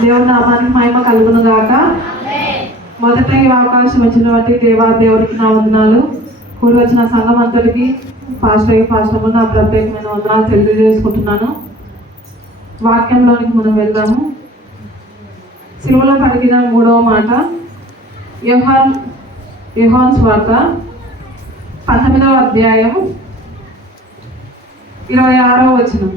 దేవుని నామానికి మహిమ కలుగును గాక. మొదట ఈ అవకాశం వచ్చినటువంటి దేవుడికి నా వందనాలు. కూడి వచ్చిన సంఘం అంతటికి పాస్టర్ నా ప్రత్యేకమైన వందనాలు తెలియజేసుకుంటున్నాను. వాక్యంలోనికి మనం వెళ్దాము. సిలువలో పలికిన 3వ మాట యోహాను సువార్త 19వ అధ్యాయం 26వ వచనం.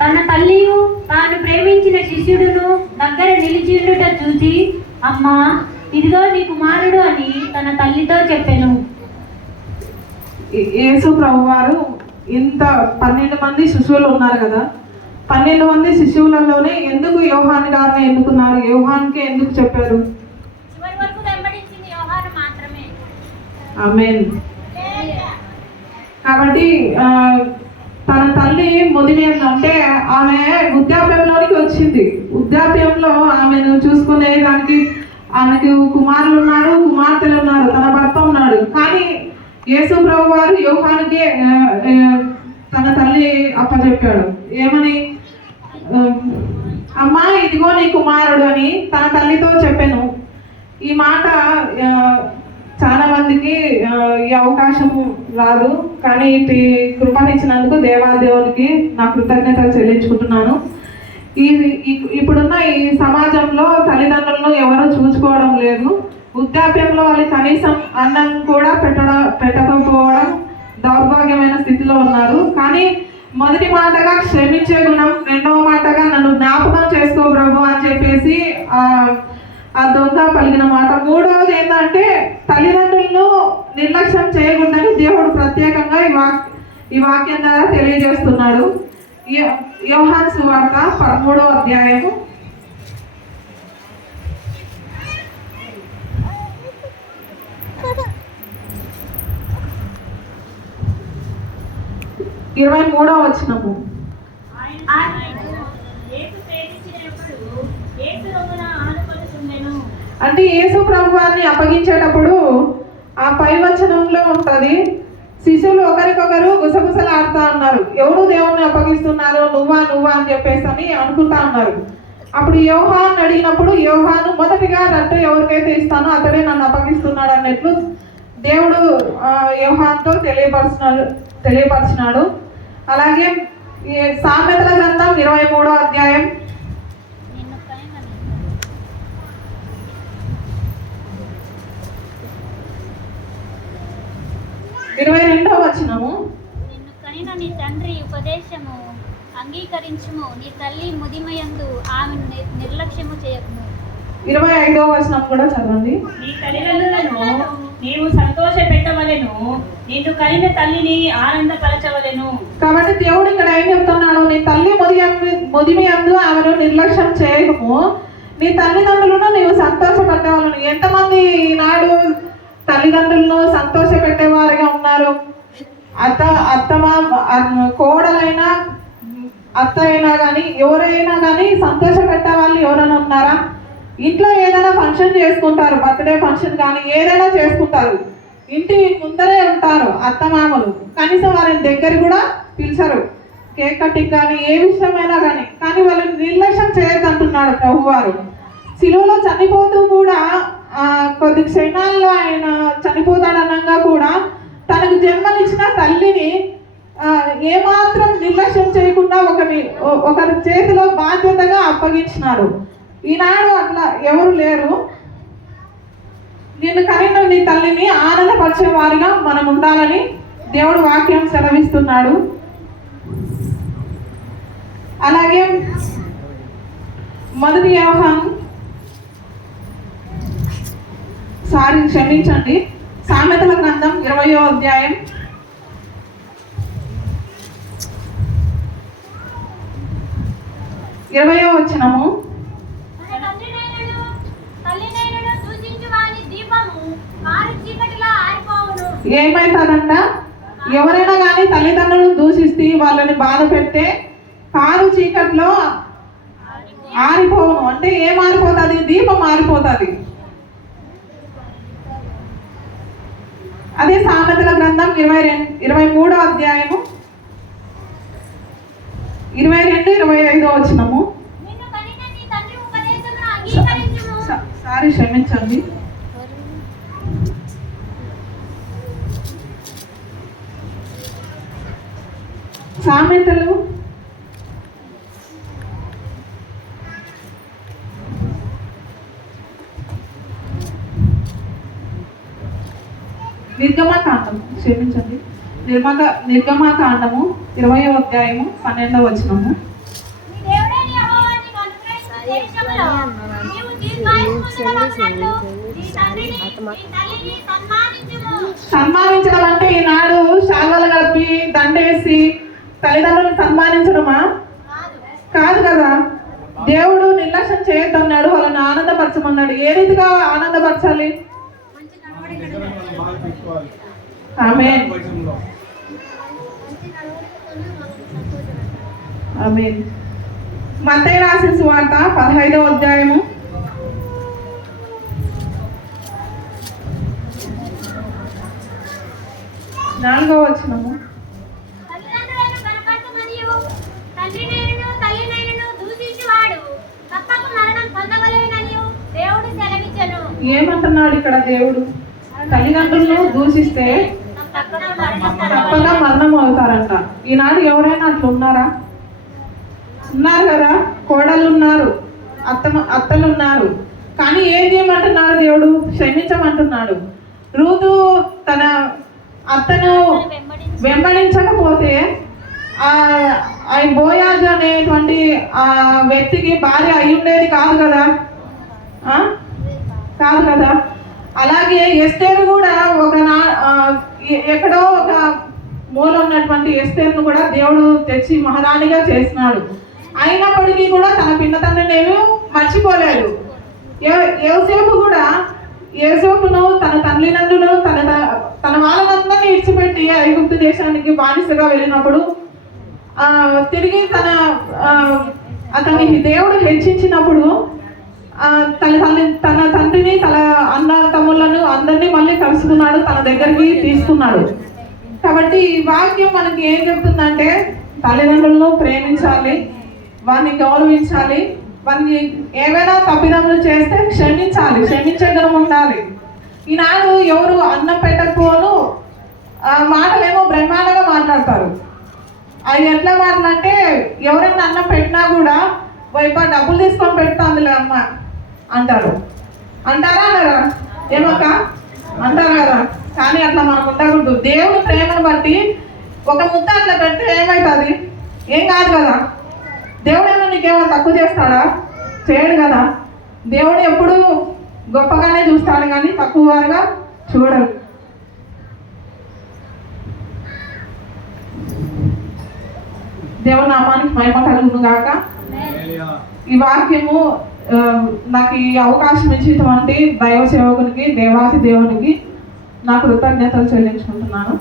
తన తల్లియు తాను ప్రేమించిన శిష్యుడును దగ్గర నిలిచిండుట చూసి, అమ్మా, ఇదిగో నీ కుమారుడు అని తన తల్లితో చెప్పెను. యేసు ప్రభువారు ఇంత 12 మంది శిష్యులు ఉన్నారు కదా, 12 మంది శిష్యులలోనే ఎందుకు యోహాను గారిని ఎన్నుకున్నారు? యోహాన్కి ఎందుకు చెప్పారు? ఆమేన్. కాబట్టి తన తల్లి ముదిమి అంటే ఆమె వృద్ధాప్యంలోనికి వచ్చింది. వృద్ధాప్యంలో ఆమెను చూసుకునే దానికి ఆమెకు కుమారులు ఉన్నారు, కుమార్తెలు ఉన్నారు, తన భర్త ఉన్నాడు. కానీ యేసు ప్రభు వారు యోహానుకి తన తల్లి అప్పచెప్పాడు. ఏమని? అమ్మా, ఇదిగో నీ కుమారుడు అని తన తల్లితో చెప్పాను. ఈ మాట చాలా మందికి ఈ అవకాశం రాదు, కానీ కృపనిచ్చినందుకు దేవాదేవునికి నా కృతజ్ఞతలు చెల్లించుకుంటున్నాను. ఇప్పుడున్న ఈ సమాజంలో తల్లిదండ్రులను ఎవరు చూసుకోవడం లేదు. వృద్ధాప్యంలో వాళ్ళు కనీసం అన్నం కూడా పెట్టకపోవడం దౌర్భాగ్యమైన స్థితిలో ఉన్నారు. కానీ మొదటి మాటగా క్షమించే గుణం, 2వ మాటగా నన్ను జ్ఞాపకం చేసుకో ప్రభు అని చెప్పేసి ఆ దొంగ పలికిన మాట. 3వది ఏంటంటే తల్లిదండ్రులను నిర్లక్ష్యం చేయకూడదని దేవుడు ప్రత్యేకంగా ఈ వాక్యం ద్వారా తెలియజేస్తున్నాడు. యోహాను సువార్త 13వ అధ్యాయము 23వ వచనము. అంటే యేసు ప్రభు వారిని అప్పగించేటప్పుడు ఆ పై వచనంలో ఉంటుంది, శిష్యులు ఒకరికొకరు గుసగుసలు ఆడుతూ ఉన్నారు. ఎవరు దేవుణ్ణి అప్పగిస్తున్నారు, నువ్వా అని చెప్పేసి అని అనుకుంటా ఉన్నారు. అప్పుడు యోహాను అడిగినప్పుడు యోహాను మొదటిగా రట్టు ఎవరికైతే ఇస్తానో అతడే నన్ను అప్పగిస్తున్నాడు అన్నట్లు దేవుడు యోహానుతో తెలియపరిచినాడు. అలాగే సామెతల గ్రంథం 23వ అధ్యాయం 22వ వచనము. నిన్ను కనిన నీ తండ్రి ఉపదేశము అంగీకరించుము, నీ తల్లి ముదిమయందు ఆమె నిర్లక్ష్యము చేయకుము. 25వ వచనం కూడా చదవండి. నీ తల్లిదండ్రులను నీవు సంతోష పెట్టవలెను, నిన్ను కనిన తల్లిని ఆనందపరచవలెను. కాబట్టి దేవుడు ఇక్కడ ఏం చెప్తున్నాడు? నీ తల్లి ముదిమయందు ఆమెను నిర్లక్ష్యం చేయకము, నీ తల్లిదండ్రులను నీవు సంతోష పెట్టవలను. ఎంతమంది ఈనాడు తల్లిదండ్రులను సంతోష పెట్టేవారుగా ఉన్నారు? కోడలైనా అత్త అయినా కానీ ఎవరైనా కానీ సంతోష పెట్టే వాళ్ళు ఎవరైనా ఉన్నారా? ఇంట్లో ఏదైనా ఫంక్షన్ చేసుకుంటారు, బర్త్డే ఫంక్షన్ కానీ ఏదైనా చేసుకుంటారు, ఇంటి ముందరే ఉంటారు అత్తమామలు, కనీసం వారిని దగ్గర కూడా పిలిచరు. కేక్ కటింగ్ కానీ ఏ విషయమైనా కానీ వాళ్ళని నిర్లక్ష్యం చేయొద్దంటున్నాడు ప్రభువారు. సిలువలో చనిపోతూ కూడా కొద్ది క్షణాల్లో ఆయన చనిపోతాడనగా కూడా తనకు జన్మనిచ్చిన తల్లిని ఏమాత్రం నిర్లక్ష్యం చేయకుండా ఒకరి చేతిలో బాధ్యతగా అప్పగించినాడు. ఈనాడు అట్లా ఎవరు లేరు. నిన్ను కనిన నీ తల్లిని ఆనందపరిచే వారిగా మనం ఉండాలని దేవుడు వాక్యం సెలవిస్తున్నాడు. అలాగే మొదటి యోహాను క్షమించండి సామెతల గ్రంథం 20వ అధ్యాయం 20వ వచనము. ఏమైతుందంట? ఎవరైనా కానీ తల్లిదండ్రులను దూషిస్తే వాళ్ళని బాధ పెడితే కారు చీకట్లో ఆరిపోవును. అంటే ఏం ఆరిపోతుంది? దీపం ఆరిపోతుంది. అదే సామెతల గ్రంథం 23వ అధ్యాయము 22, 25వ వచనము. ఒక్కసారి క్షమించండి. సామెతలు 20వ అధ్యాయము 12వ వచనము. నీ దేవుడైన యెహోవా నీకు అనుగ్రహించిన దేశములో నీవు దీర్ఘాయుష్మంతుడై ఉండునట్లు నీ తండ్రిని నీ తల్లిని సన్మానించడం అంటే ఈనాడు శాల్వాలు కప్పి దండేసి తల్లిదండ్రులను సన్మానించడమా? కాదు కదా. దేవుడు నిర్లక్ష్యం చేయొద్దన్నాడు, వాళ్ళని ఆనందపరచమన్నాడు. ఏ రీతిగా ఆనందపరచాలి? ఆమేన్, ఆమేన్. మత్తయి రాసిన సువార్త 15వ అధ్యాయము 4వ వచనము. తల్లిదండ్రులను కనపరచమనియు తండ్రినైనను తల్లినైనను దూషించువాడు తప్పక మరణం పొందవలెననియు దేవుడు సెలవిచ్చెను. ఏమంటున్నాడు ఇక్కడ దేవుడు? తల్లిదండ్రులను దూషిస్తే తప్పక మరణం అవుతారంట. ఈనాడు ఎవరైనా అట్లా ఉన్నారా? ఉన్నారు కదా. కోడళ్ళు ఉన్నారు, అత్తలు ఉన్నారు. కానీ ఏం చేయమంటున్నాడు దేవుడు? క్షమించమంటున్నాడు. రూతు తన అత్తను వెంబడించకపోతే ఆ బోయాజు అనేటువంటి ఆ వ్యక్తికి భార్య అయి ఉండేది కాదు కదా, కాదు కదా. అలాగే ఎస్తేరు కూడా ఎక్కడో ఒక మూల ఉన్నటువంటి ఎస్తేరును కూడా దేవుడు తెచ్చి మహారాణిగా చేసినాడు. అయినప్పటికీ కూడా తన పిన్న తండ్రిని మర్చిపోలేదు. యోసేపును తన తల్లిదండ్రులను తన వాళ్ళనందరినీ ఇడిచిపెట్టి ఐగుప్తు దేశానికి బానిసగా వెళ్ళినప్పుడు తిరిగి అతనికి దేవుడు హెచ్చించినప్పుడు తన తండ్రిని తన అన్న తమ్ముళ్ళను అందరినీ మళ్ళీ కలుసుకున్నాడు, తన దగ్గరికి తీసుకున్నాడు. కాబట్టి ఈ వాక్యం మనకి ఏం చెప్తుందంటే తల్లిదండ్రులను ప్రేమించాలి, వారిని గౌరవించాలి, వారిని ఏవైనా తప్పిదములు చేస్తే క్షమించాలి, క్షమించే గుణం ఉండాలి. ఈనాడు ఎవరు అన్నం పెట్టకపోను మాటలేమో బ్రహ్మాండంగా మాట్లాడతారు. అది ఎట్లా మాటలంటే ఎవరైనా అన్నం పెట్టినా కూడా వైపు డబ్బులు తీసుకొని పెడతాందిలే అమ్మ అంటారు. అంటారా అనరా? ఏమక్క అంటారు కదా. కానీ అట్లా మనం ఉండకూడదు. దేవుని ప్రేమను బట్టి ఒక ముద్ద అట్లా పెడితే ఏమవుతుంది? ఏం కాదు కదా. దేవుడు ఏమో నీకేమో తక్కువ చేస్తాడా? చేయడు కదా. దేవుడు ఎప్పుడు గొప్పగానే చూస్తాడు కానీ తక్కువ వారుగా చూడడు. దేవుని నామానికి మహిమ కలుగును గాక. ఈ వాక్యము నాకు ఈ అవకాశం ఇచ్చినటువంటి దైవ సేవకునికి, దేవాది దేవునికి నా కృతజ్ఞతలు చెల్లించుకుంటున్నాను.